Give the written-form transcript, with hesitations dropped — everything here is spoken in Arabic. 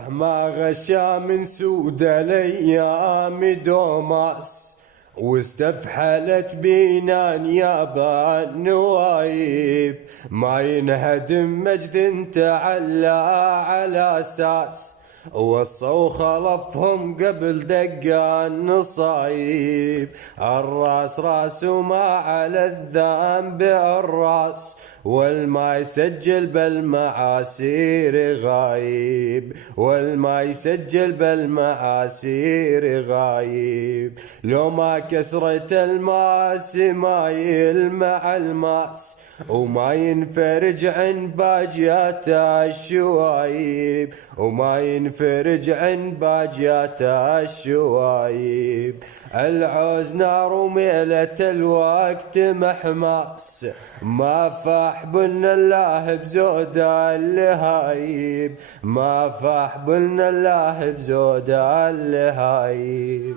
ما غشا من سود الايام دوماس، واستفحلت بينا نيابا النوايب. ما ينهدم مجد تعلى على اساس، وصوا خلفهم قبل دقا النصايب. الراس راس وما على الذنب الراس، والما يسجل بالمعاسير غايب. والما يسجل بالمعاسير غايب. لو ما كسرت الماس ما يلمع الماس، وما ينفرج عن باجيات الشوايب. وما ينفرج عن باجيات الشوايب. العوز نار وميلة الوقت محماس، ما فاح بلنا الله بزود اللهايب. ما فاح بلنا الله بزود اللهايب.